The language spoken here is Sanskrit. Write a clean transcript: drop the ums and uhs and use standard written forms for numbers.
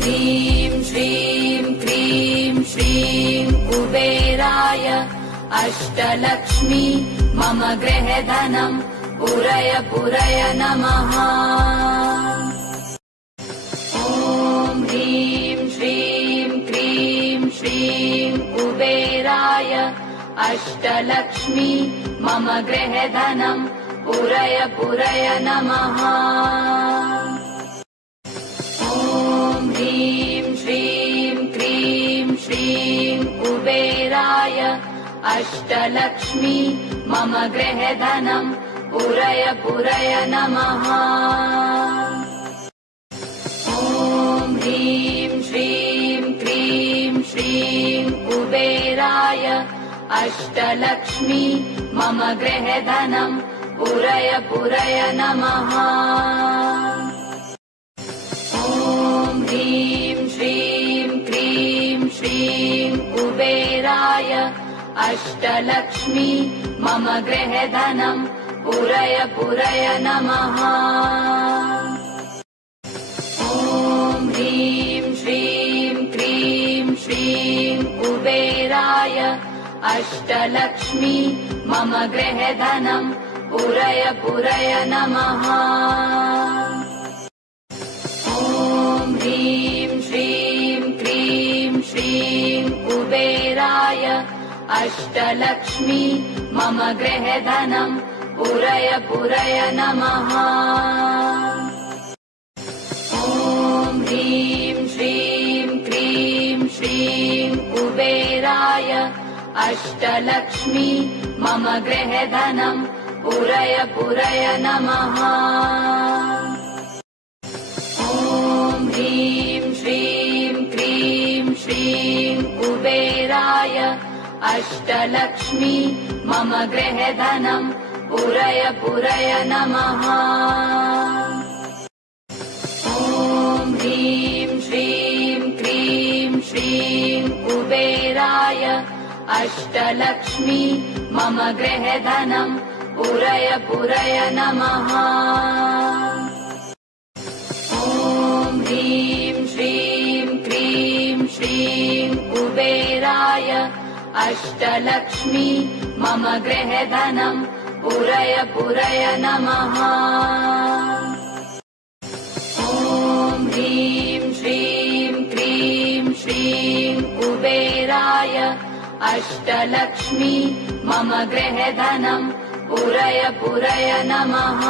ह्रीं श्रीं क्रीं श्रीं कुबेराय अष्टलक्ष्मी मम गृहधनं पुरय पुरय नमः। ॐ ह्रीं श्रीं क्रीं श्रीं कुबेराय अष्टलक्ष्मी मम गृहधनं पुरय पुरय नमः। ॐ ह्रीं श्रीं क्रीं श्रीं कुबेराय अष्टलक्ष्मी मम गृहधनं पुरय पुरय नमः। ॐ ह्रीं श्रीं क्रीं श्रीं कुबेराय अष्टलक्ष्मी मम गृहधनं पुरय पुरय नमः। ॐ ह्रीं श्रीं क्रीं श्रीं कुबेराय अष्टलक्ष्मी मम गृहधनं पुरय पुरय नमः। ॐ ह्रीं श्रीं क्रीं श्रीं कुबेराय अष्टलक्ष्मी मम गृहधनं पुरय पुरय नमः। ॐ ह्रीं श्रीं क्रीं श्रीं कुबेराय अष्टलक्ष्मी मम गृहधनं पुरय पुरय नमः। ॐ ह्रीं श्रीं क्रीं श्रीं कुबेराय अष्टलक्ष्मी मम गृहधनं पुरय पुरय नमः। ॐ ह्रीं श्रीं क्रीं श्रीं कुबेराय अष्टलक्ष्मी मम गृहधनं पुरय पुरय नमः। ॐ ह्रीं श्रीं क्रीं श्रीं कुबेराय अष्टलक्ष्मी मम गृहधनं पुरय पुरय नमः। ॐ ह्रीं श्रीं क्रीं श्रीं कुबेराय अष्टलक्ष्मी मम गृहधनं पुरय पुरय नमः। ॐ ह्रीं श्रीं क्रीं श्रीं कुबेराय अष्टलक्ष्मी मम गृहधनं पुरय पुरय नमः।